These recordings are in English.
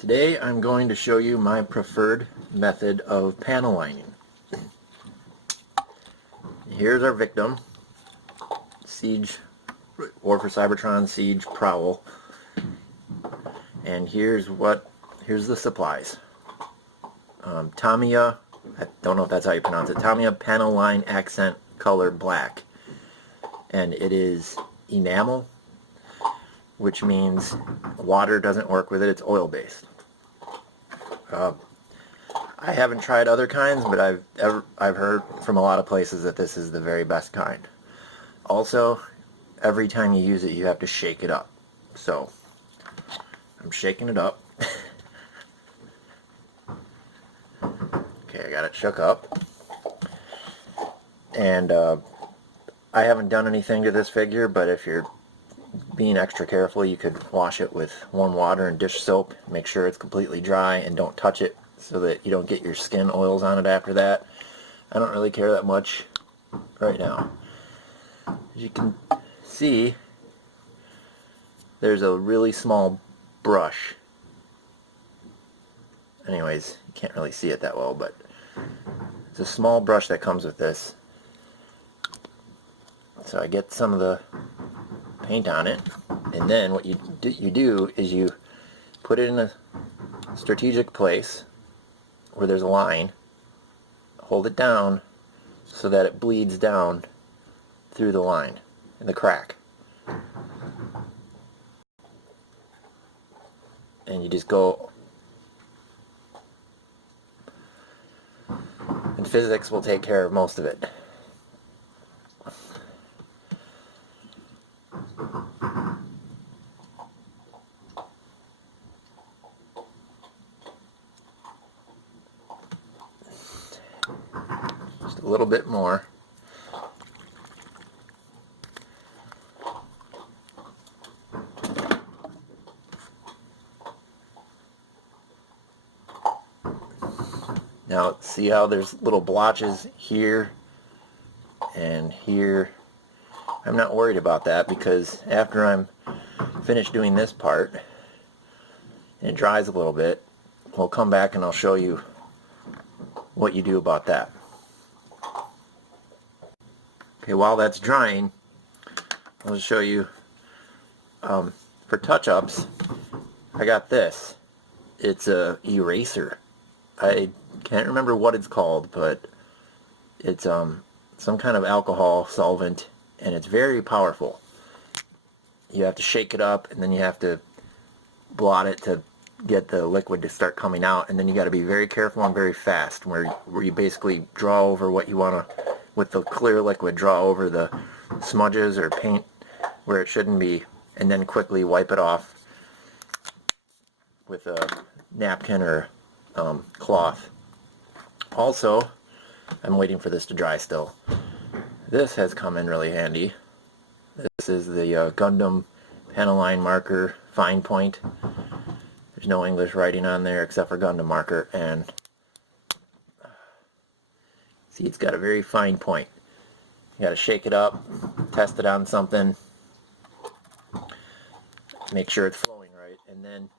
Today I'm going to show you my preferred method of panel lining. Here's our victim, Siege, or for Cybertron, Siege Prowl. And here's the supplies. Tamiya, I don't know if that's how you pronounce it, Tamiya Panel Line Accent color black. And it is enamel, which means water doesn't work with it, it's oil based. I haven't tried other kinds, but I've heard from a lot of places that this is the very best kind. Also, every time you use it you have to shake it up. So, I'm shaking it up. Okay, I got it shook up. And I haven't done anything to this figure, but if you're being extra careful, you could wash it with warm water and dish soap. Make sure it's completely dry and don't touch it so that you don't get your skin oils on it after that. I don't really care that much right now. As you can see, there's a really small brush. Anyways, you can't really see it that well, but it's a small brush that comes with this. So I get some of the paint on it, and then what you do is you put it in a strategic place where there's a line, hold it down so that it bleeds down through the line in the crack, and you just go, and physics will take care of most of it. Just a little bit more. Now see how there's little blotches here and here. I'm not worried about that because after I'm finished doing this part and it dries a little bit, we'll come back and I'll show you what you do about that. Okay, while that's drying, I'll just show you for touch-ups. I got this. It's a eraser. I can't remember what it's called, but it's some kind of alcohol solvent, and it's very powerful. You have to shake it up, and then you have to blot it to get the liquid to start coming out, and then you got to be very careful and very fast, where you basically draw over what you want to, with the clear liquid, draw over the smudges or paint where it shouldn't be, and then quickly wipe it off with a napkin or cloth. Also, I'm waiting for this to dry still. This has come in really handy. This is the Gundam Panel Line marker, fine point. There's no English writing on there except for Gundam marker, and see, it's got a very fine point. You got to shake it up, test it on something, make sure it's flowing right, and then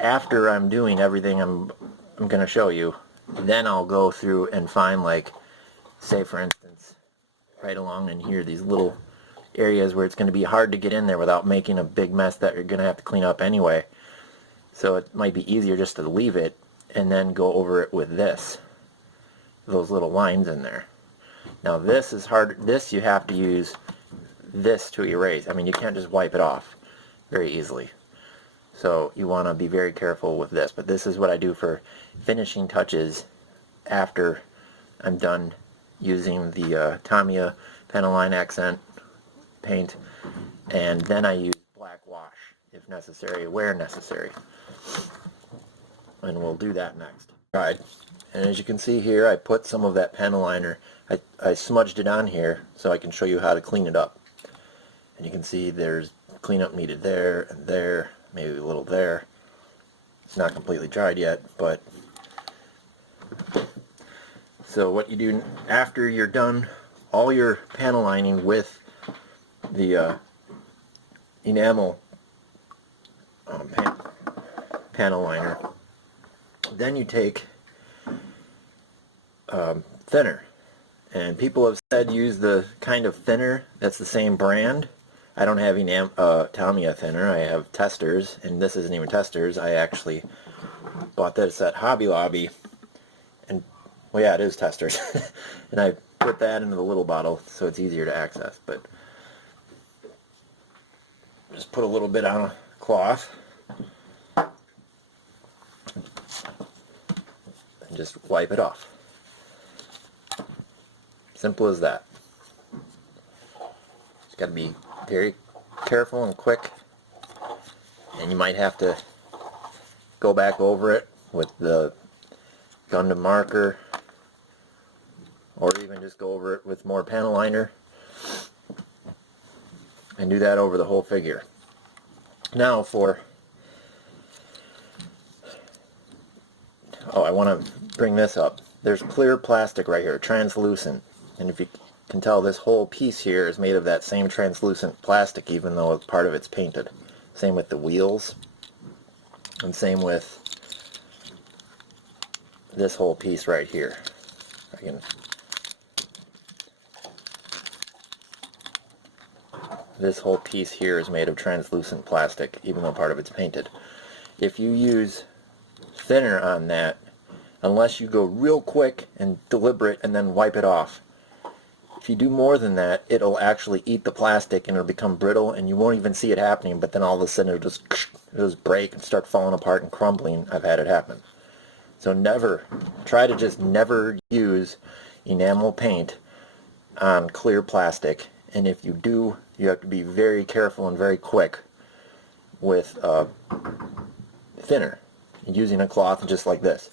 after I'm doing everything I'm going to show you, then I'll go through and find, like, say for instance, right along in here, these little areas where it's going to be hard to get in there without making a big mess that you're going to have to clean up anyway. So it might be easier just to leave it and then go over it with this, those little lines in there. Now this is hard. This you have to use this to erase. I mean, you can't just wipe it off very easily. So you want to be very careful with this. But this is what I do for finishing touches after I'm done using the Tamiya Panel Line Accent paint, and then I use black wash if necessary, where necessary. And we'll do that next. Alright, and as you can see here, I put some of that panel liner, I smudged it on here so I can show you how to clean it up. And you can see there's cleanup needed there and there, maybe a little there. It's not completely dried yet, but so what you do after you're done all your panel lining with the enamel paint, panel liner. Then you take thinner, and people have said use the kind of thinner that's the same brand. I don't have any Tamiya thinner. I have Testers, and this isn't even Testers. I actually bought this at Hobby Lobby, and well, yeah, it is Testers. And I put that into the little bottle so it's easier to access. But just put a little bit on a cloth and just wipe it off. Simple as that. Just got to be very careful and quick, and you might have to go back over it with the Gundam marker, or even just go over it with more panel liner and do that over the whole figure. Now I want to bring this up. There's clear plastic right here, translucent, and if you can tell, this whole piece here is made of that same translucent plastic, even though part of it's painted. Same with the wheels, and same with this whole piece right here. This whole piece here is made of translucent plastic, even though part of it's painted. If you use thinner on that, unless you go real quick and deliberate and then wipe it off, if you do more than that, it'll actually eat the plastic and it'll become brittle, and you won't even see it happening, but then all of a sudden it'll just break and start falling apart and crumbling. I've had it happen. So try to just never use enamel paint on clear plastic, and if you do, you have to be very careful and very quick with thinner, using a cloth just like this.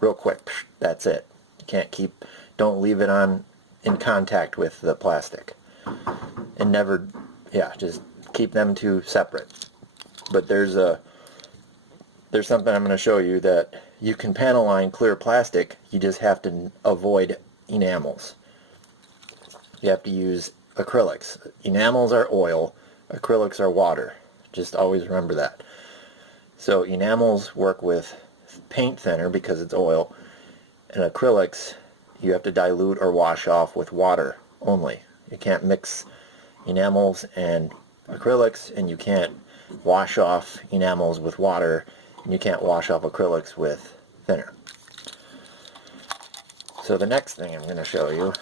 Real quick, that's it. You can't don't leave it in contact with the plastic, and never, just keep them two separate. But there's something I'm going to show you that you can panel line clear plastic. You just have to avoid enamels. You have to use acrylics. Enamels are oil, acrylics are water. Just always remember that. So enamels work with paint thinner because it's oil, and acrylics you have to dilute or wash off with water only. You can't mix enamels and acrylics, and you can't wash off enamels with water, and you can't wash off acrylics with thinner. So the next thing I'm going to show you,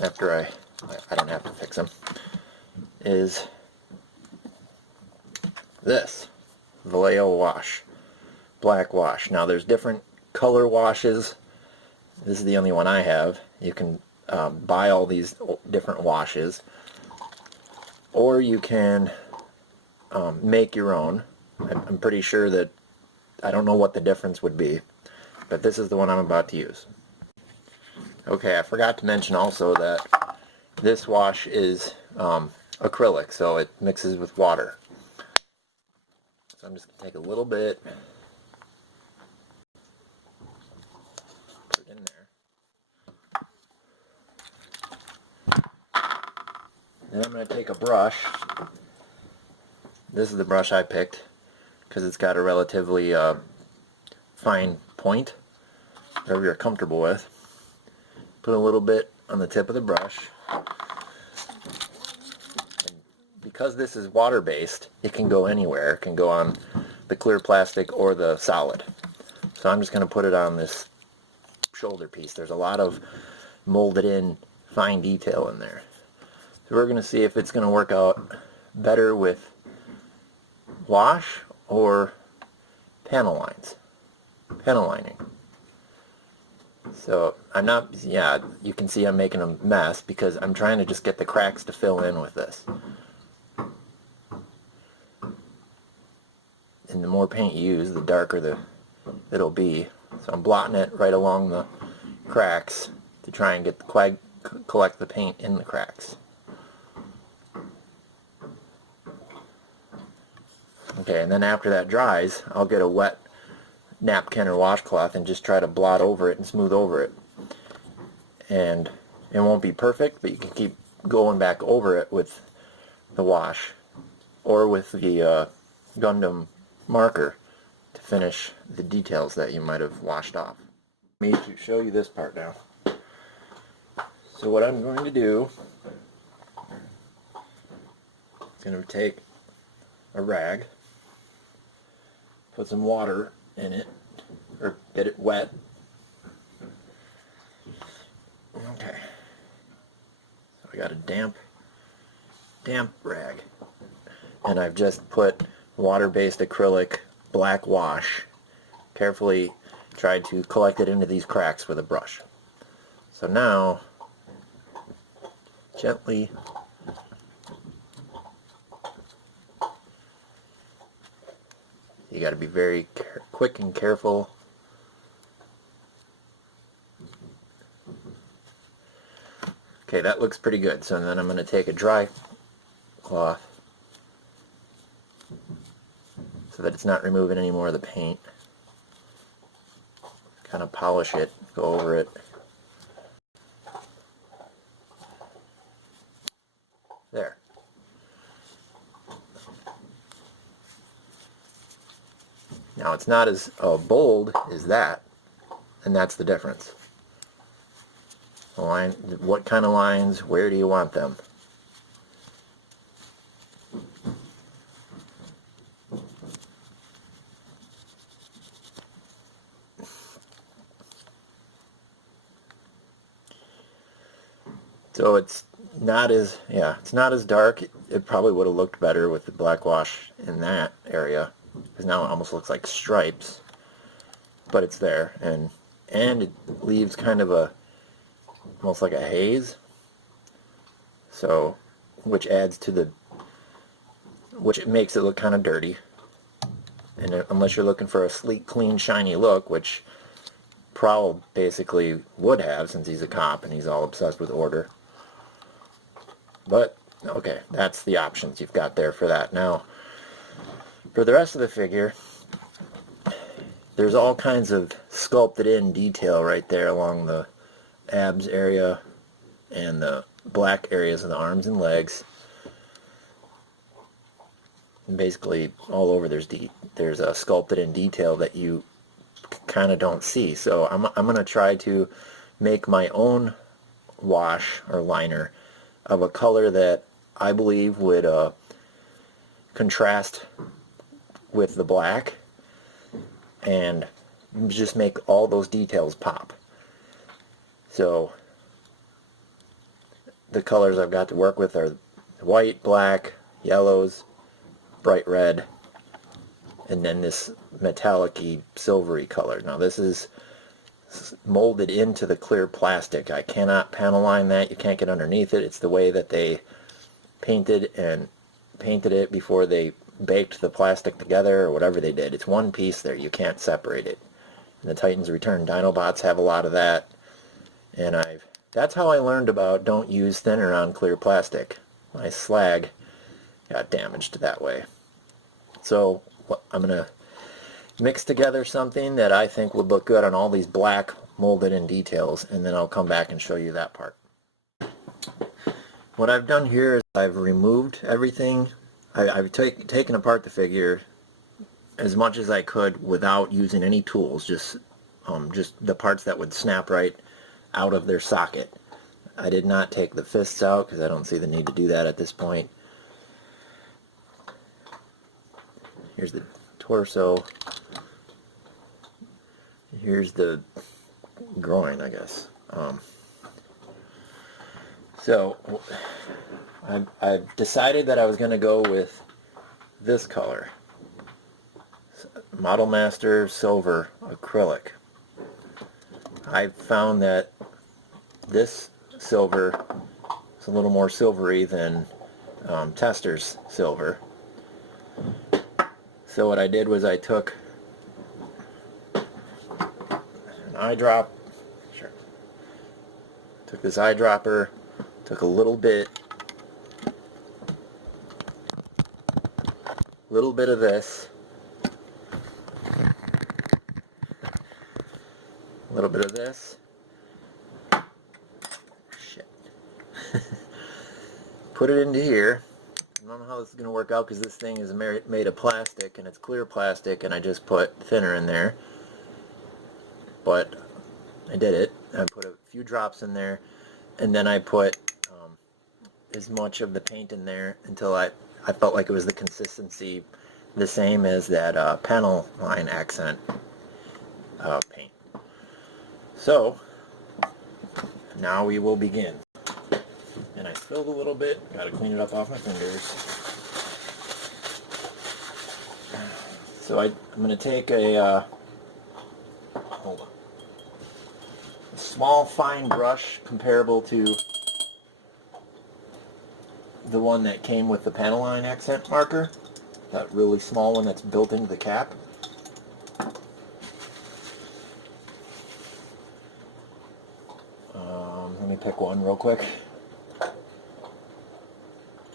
after I don't have to fix them, is this Vallejo wash, black wash. Now there's different color washes. This is the only one I have. You can buy all these different washes, or you can make your own. I'm pretty sure that, I don't know what the difference would be, but this is the one I'm about to use. Okay, I forgot to mention also that this wash is acrylic, so it mixes with water. So I'm just going to take a little bit, put it in there. Then I'm going to take a brush. This is the brush I picked because it's got a relatively fine point, whatever you're comfortable with. Put a little bit on the tip of the brush. And because this is water-based, it can go anywhere. It can go on the clear plastic or the solid. So I'm just going to put it on this shoulder piece. There's a lot of molded in fine detail in there. So we're going to see if it's going to work out better with wash or panel lining. So I'm not, you can see I'm making a mess because I'm trying to just get the cracks to fill in with this. And the more paint you use, the darker it'll be. So I'm blotting it right along the cracks to try and get collect the paint in the cracks. Okay, and then after that dries, I'll get a wet napkin or washcloth and just try to blot over it and smooth over it. And it won't be perfect, but you can keep going back over it with the wash or with the Gundam marker to finish the details that you might have washed off. Me to show you this part now. So what I'm going to do is going to take a rag, put some water in it, or get it wet. Okay. So I got a damp rag, and I've just put water-based acrylic black wash, carefully tried to collect it into these cracks with a brush. So now, gently you got to be very quick and careful. Okay, that looks pretty good. So then I'm going to take a dry cloth so that it's not removing any more of the paint. Kind of polish it, go over it. There. Now it's not as bold as that, and that's the difference. The line, what kind of lines, where do you want them? So it's not as, it's not as dark. It probably would have looked better with the black wash in that area, because now it almost looks like stripes, but it's there, and it leaves kind of a, almost like a haze, so, which adds to the, which makes it look kind of dirty. And unless you're looking for a sleek, clean, shiny look, which Prowl basically would have, since he's a cop and he's all obsessed with order. But, okay, that's the options you've got there for that. Now, for the rest of the figure, there's all kinds of sculpted in detail right there along the abs area and the black areas of the arms and legs. And basically, all over there's a sculpted in detail that you kind of don't see. So I'm going to try to make my own wash or liner of a color that I believe would contrast with the black and just make all those details pop. So the colors I've got to work with are white, black, yellows, bright red, and then this metallic-y silvery color. Now this is molded into the clear plastic. I cannot panel line that. You can't get underneath it. It's the way that they painted it before they baked the plastic together, or whatever they did. It's one piece there. You can't separate it. And the Titans Return Dinobots have a lot of that. And that's how I learned about don't use thinner on clear plastic. My slag got damaged that way. So I'm going to mix together something that I think would look good on all these black molded in details, and then I'll come back and show you that part. What I've done here is I've removed everything. I've taken apart the figure as much as I could without using any tools, just the parts that would snap right out of their socket. I did not take the fists out because I don't see the need to do that at this point. Here's the torso. Here's the groin, I guess. So I've decided that I was going to go with this color, Model Master Silver Acrylic. I found that this silver is a little more silvery than Tester's silver. So what I did was I took an eyedrop, took this eyedropper, took a little bit of this, a little bit of this, shit, put it into here. don't know how this is going to work out because this thing is made of plastic, and it's clear plastic, and I just put thinner in there. But I did it. I put a few drops in there, and then I put as much of the paint in there until I felt like it was the consistency the same as that Panel Line Accent paint. So now we will begin. And I spilled a little bit. Got to clean it up off my fingers. So I'm going to take a small fine brush comparable to the one that came with the Panel Line Accent marker. That really small one that's built into the cap. Let me pick one real quick.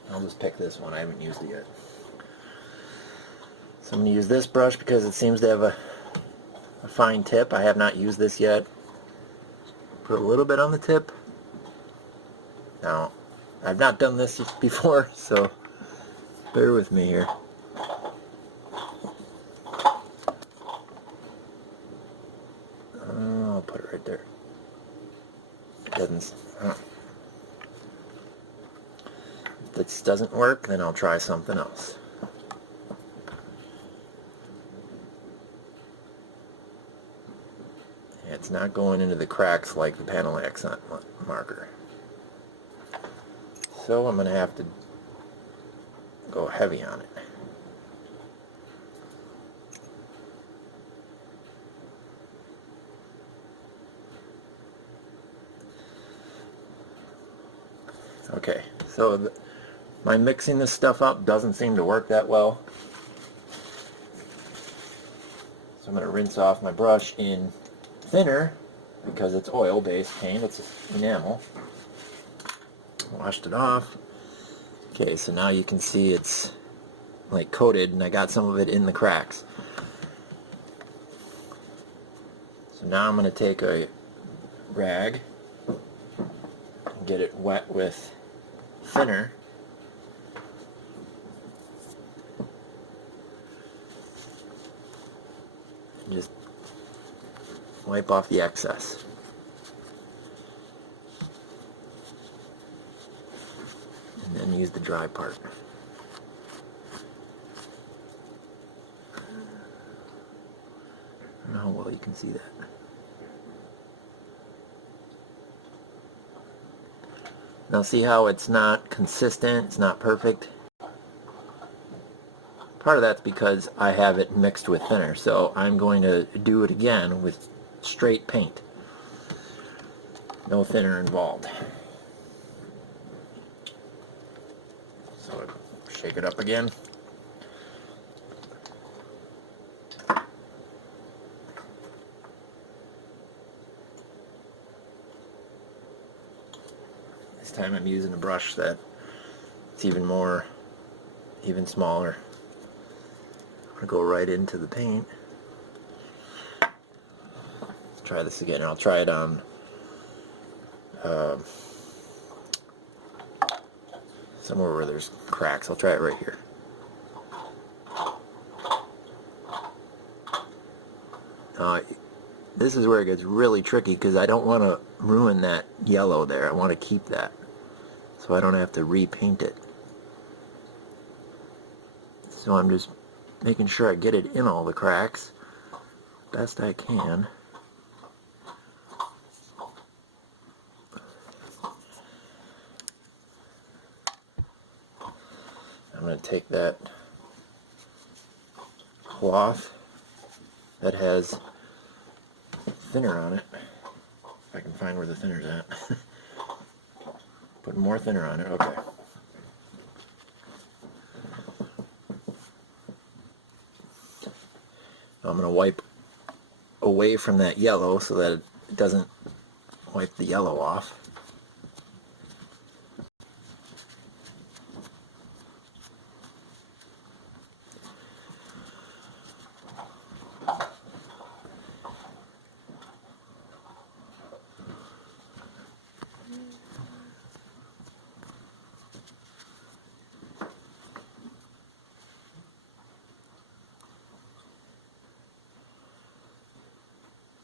I'll just pick this one. I haven't used it yet. So I'm going to use this brush because it seems to have a fine tip. I have not used this yet. Put a little bit on the tip. Now, I've not done this before, so bear with me here. I'll put it right there. It doesn't. If this doesn't work, then I'll try something else. It's not going into the cracks like the Panel Accent marker. So I'm going to have to go heavy on it. Okay, so my mixing this stuff up doesn't seem to work that well. So I'm going to rinse off my brush in thinner because it's oil-based paint, it's enamel. Washed it off. Okay, so now you can see it's like coated, and I got some of it in the cracks. So now I'm going to take a rag and get it wet with thinner. And just wipe off the excess. And then use the dry part. I don't know how well you can see that. Now see how it's not consistent, it's not perfect? Part of that's because I have it mixed with thinner, so I'm going to do it again with straight paint. No thinner involved. So shake it up again. This time I'm using a brush that's even smaller. I'm going to go right into the paint. Let's try this again. I'll try it on somewhere where there's cracks. I'll try it right here. This is where it gets really tricky because I don't want to ruin that yellow there. I want to keep that so I don't have to repaint it. So I'm just making sure I get it in all the cracks best I can. I'm going to take that cloth that has thinner on it, if I can find where the thinner's at. Put more thinner on it, okay. I'm going to wipe away from that yellow so that it doesn't wipe the yellow off.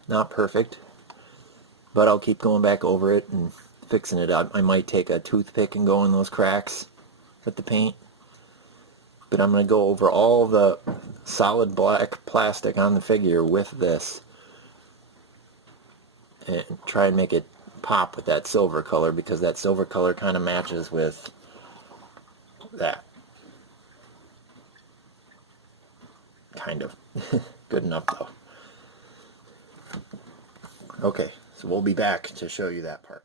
Not perfect, but I'll keep going back over it and fixing it up. I might take a toothpick and go in those cracks with the paint. But I'm going to go over all the solid black plastic on the figure with this and try and make it pop with that silver color, because that silver color kind of matches with that. Kind of. Good enough though. Okay, so we'll be back to show you that part.